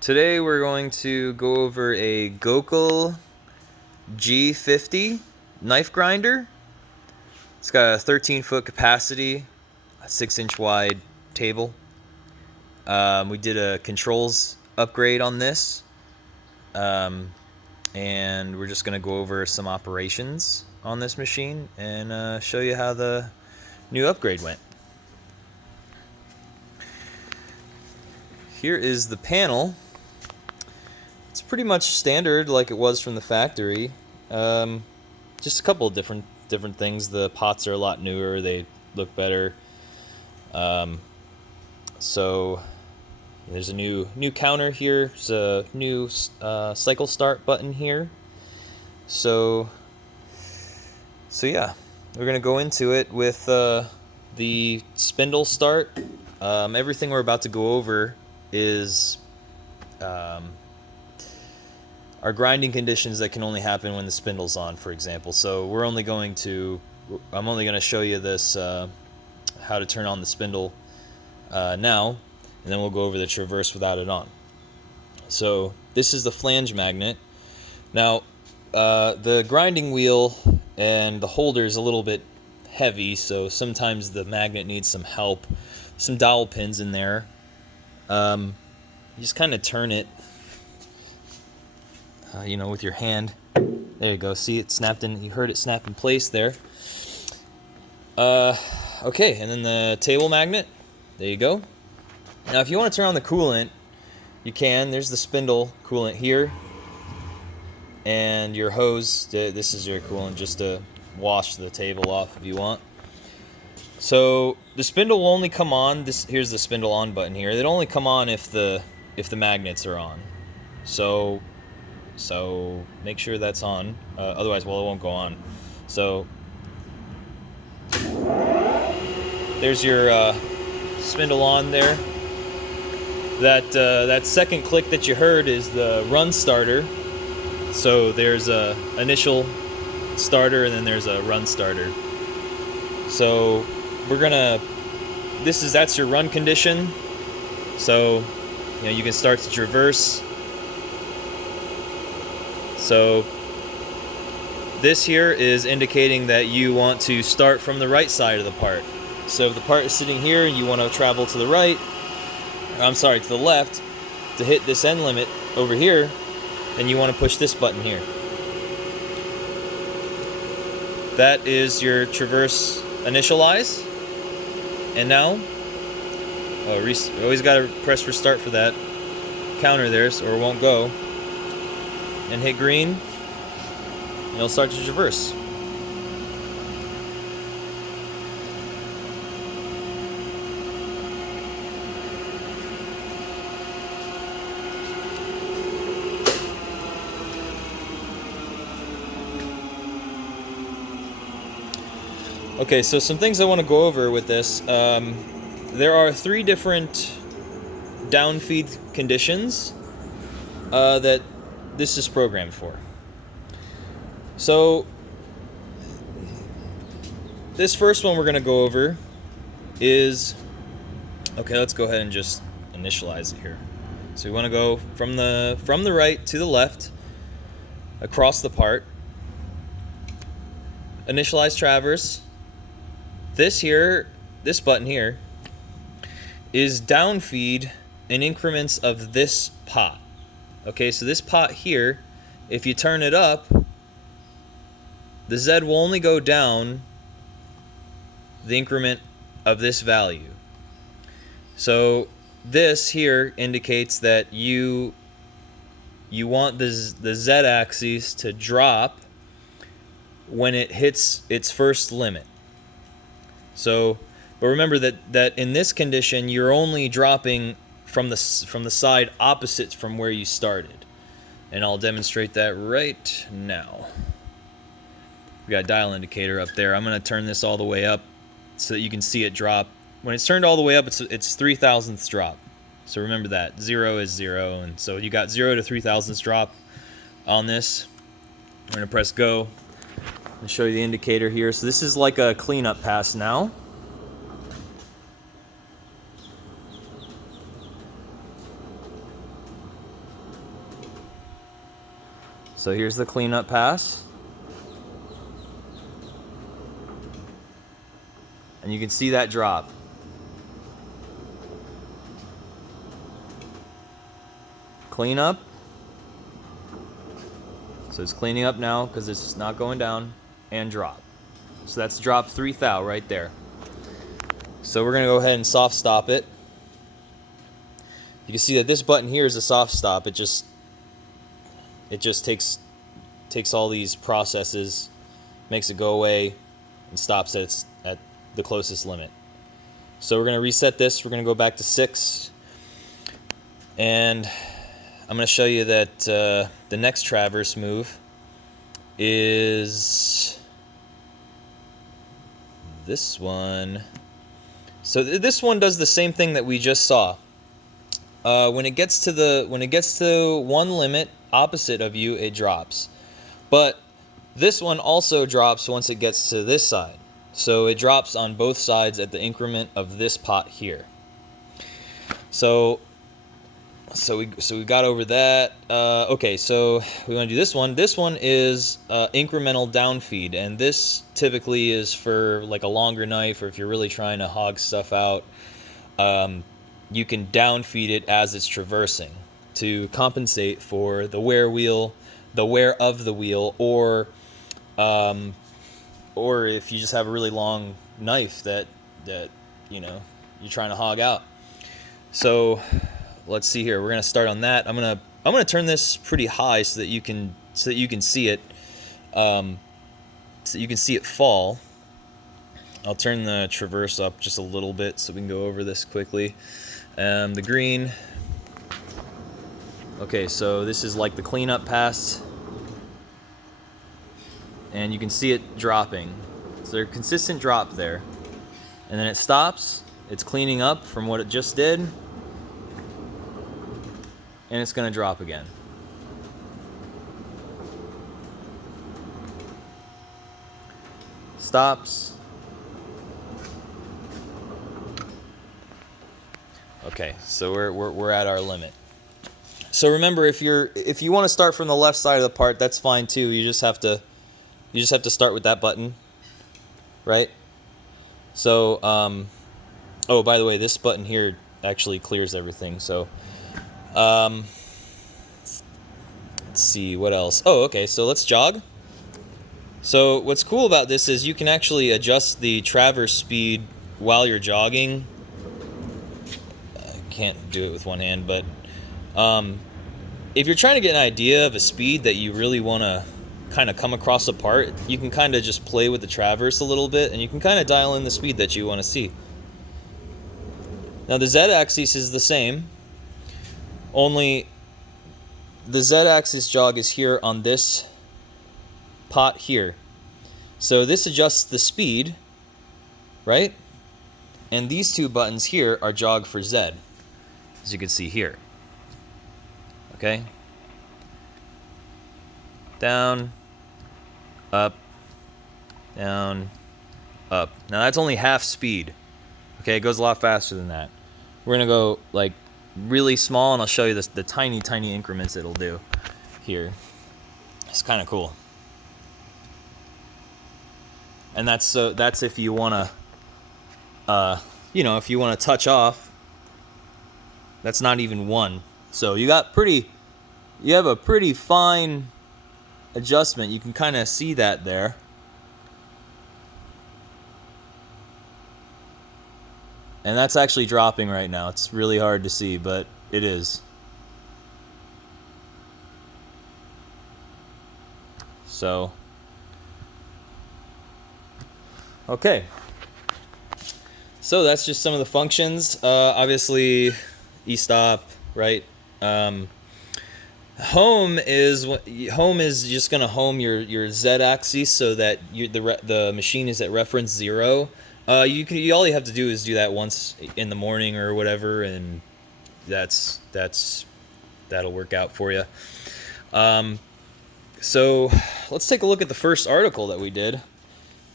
Today we're going to go over a Gokul G50 knife grinder. It's got a 13-foot capacity, a 6-inch wide table. We did a controls upgrade on this, and we're just going to go over some operations on this machine and show you how the new upgrade went. Here is the panel. It's pretty much standard like it was from the factory. Just a couple of different things. The pots are a lot newer. They look better. So there's a new counter here. There's a new cycle start button here. So yeah, we're gonna go into it with the Spindle Start. Everything we're about to go over is our grinding conditions that can only happen when the spindle's on, for example. So I'm only going to show you this how to turn on the spindle now, and then we'll go over the traverse without it on. So this is the Flange Magnet. Now the grinding wheel and the holder is a little bit heavy, so sometimes the magnet needs some help. Some dowel pins in there. You just kind of turn it, with your hand. There you go. See, it snapped in. You heard it snap in place there. Okay, and then the table magnet. There you go. Now, if you want to turn on the coolant, you can. There's the spindle coolant here, and your hose. This is your coolant, just to wash the table off if you want. So the spindle will only come on. Here's the spindle on button here. It'll only come on if the magnets are on. So make sure that's on. Otherwise, well, it won't go on. So there's your spindle on there. That second click that you heard is the run starter. So there's a initial starter and then there's a run starter. So that's your run condition. So you can start to traverse. So this here is indicating that you want to start from the right side of the part. So if the part is sitting here and you want to travel to the right, to the left, to hit this end limit over here, then you want to push this button here. That is your traverse initialize. And now, you always got to press restart for that counter there, or it won't go. And hit green, and it'll start to traverse. Okay, so some things I want to go over with this. There are 3 different downfeed conditions that this is programmed for. So this first one we're going to go over is, okay, let's go ahead and just initialize it here. So we want to go from the right to the left across the part. Initialize Traverse. This button here is downfeed in increments of this pot. Okay, so this pot here, if you turn it up, the Z will only go down the increment of this value. So this here indicates that you want the Z-axis to drop when it hits its first limit. So, but remember that in this condition, you're only dropping from the side opposite from where you started. And I'll demonstrate that right now. We got a dial indicator up there. I'm going to turn this all the way up so that you can see it drop. When it's turned all the way up, it's 3/1000ths drop. So remember that. 0 is 0. And so you got 0 to 3/1000ths drop on this. I'm going to press go and show you the indicator here. So this is like a cleanup pass now. So here's the cleanup pass. And you can see that drop. Clean up. So it's cleaning up now because it's not going down, and drop. So that's drop 3 thou right there. So we're going to go ahead and soft stop it. You can see that this button here is a soft stop. It just takes all these processes, makes it go away, and stops at the closest limit. So we're going to reset this. We're going to go back to 6. And I'm going to show you that the next traverse move is this one. So this one does the same thing that we just saw. When it gets to one limit opposite of you, it drops. But this one also drops once it gets to this side. So it drops on both sides at the increment of this pot here. So we got over that. Okay, so we want to do this one. This one is incremental downfeed, and this typically is for like a longer knife, or if you're really trying to hog stuff out. You can downfeed it as it's traversing to compensate for the wear of the wheel, or if you just have a really long knife that you know you're trying to hog out. So let's see here. We're gonna start on that. I'm gonna turn this pretty high so that you can see it, so you can see it fall. I'll turn the traverse up just a little bit so we can go over this quickly. The green. Okay, so this is like the cleanup pass, and you can see it dropping. So there's a consistent drop there, and then it stops. It's cleaning up from what it just did, and it's going to drop again. Stops. Okay, so we're at our limit. So remember, if you want to start from the left side of the part, that's fine too. You just have to start with that button, right? So oh, by the way, this button here actually clears everything. So let's see what else. Oh, okay, so let's jog. So what's cool about this is you can actually adjust the traverse speed while you're jogging. I can't do it with one hand, but if you're trying to get an idea of a speed that you really want to kind of come across a part, you can kind of just play with the traverse a little bit, and you can kind of dial in the speed that you want to see. Now the Z-axis is the same, only the Z-axis jog is here on this pot here. So this adjusts the speed, right? And these two buttons here are jog for Z, as you can see here. Okay? Down, up, down, up. Now that's only half speed. Okay, it goes a lot faster than that. We're gonna go like really small, and I'll show you the tiny increments it'll do here. It's kind of cool. And that's if you wanna, if you wanna touch off. That's not even one. So you have a pretty fine adjustment. You can kind of see that there. And that's actually dropping right now. It's really hard to see, but it is. So, okay. So that's just some of the functions. Obviously, e-stop, right? Home is just gonna home your Z-axis so that the machine is at reference 0. All you have to do is do that once in the morning or whatever, and that'll work out for you. So let's take a look at the first article that we did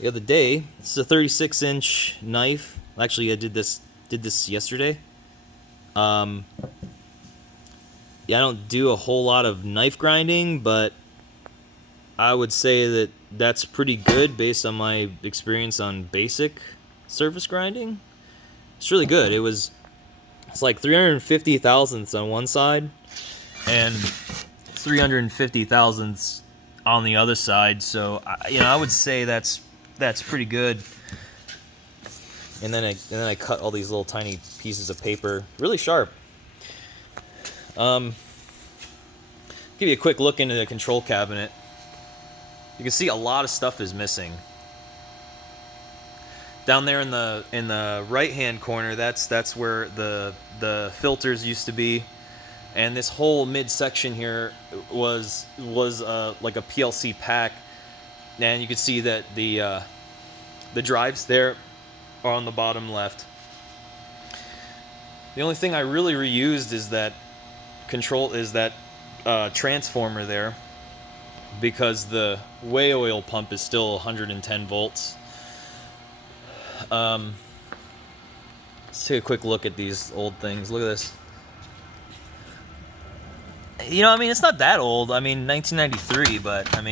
the other day. This is a 36-inch knife. Actually, I did this yesterday. Yeah, I don't do a whole lot of knife grinding, but I would say that that's pretty good based on my experience on basic surface grinding. It's really good. It's like 350 thousandths on one side and 350 thousandths on the other side. So I would say that's pretty good. And then I cut all these little tiny pieces of paper, really sharp. Give you a quick look into the control cabinet. You can see a lot of stuff is missing. Down there in the right-hand corner, that's where the filters used to be, and this whole midsection here was like a PLC pack, and you can see that the drives there are on the bottom left. The only thing I really reused is that transformer there, because the way oil pump is still 110 volts. Let's take a quick look at these old things. Look at this. It's not that old. 1993, but I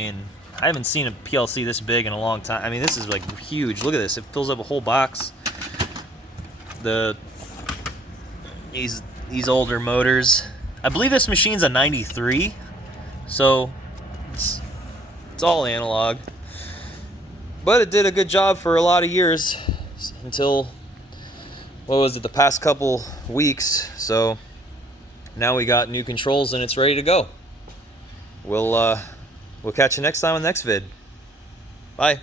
haven't seen a PLC this big in a long time. This is like huge. Look at this. It fills up a whole box. These older motors. I believe this machine's a 93, so it's all analog. But it did a good job for a lot of years until, the past couple weeks. So now we got new controls and it's ready to go. We'll catch you next time on the next vid. Bye.